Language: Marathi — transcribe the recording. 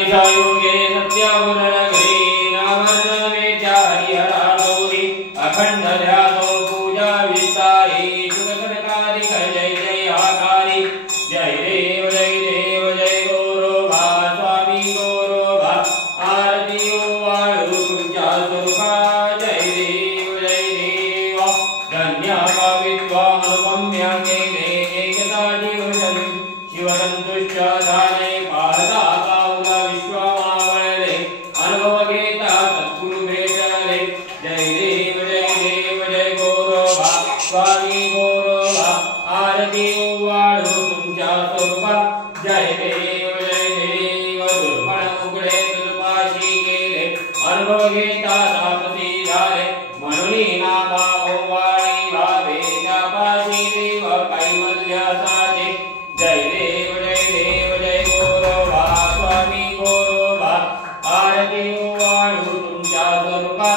निशायोगे सत्यावनगरे नामर्णवेच्या हरिहरानोरी अखंड ध्यानो पूजा विस्तारी सुखसनकारी जय जय आकारी जय देव जय गौरवा स्वामी गौरवा आरती वाळू तुमच्या स्वरूपा जय देव धन्यवा विद्वानुपम्य केले एकता जीवन शिवसंतुष्ट झाले पाहता पाहुला विश्वमावळले अनुभव घेता सद्गुरु भेटले जय देव जय गौरवा स्वामी गौरवा आरती वाळू तुमच्या स्वरूपा जय देव दुर्मण उघडे तुझपाशी गेले अनुभव घेता तापसी झाले म्हणून नामा ओवाळी भावे त्यापाशी देव कैवल्यासाचे जय देव जय गौरवा स्वामी गौरवा आरती वाळू तुमच्या स्वरूपा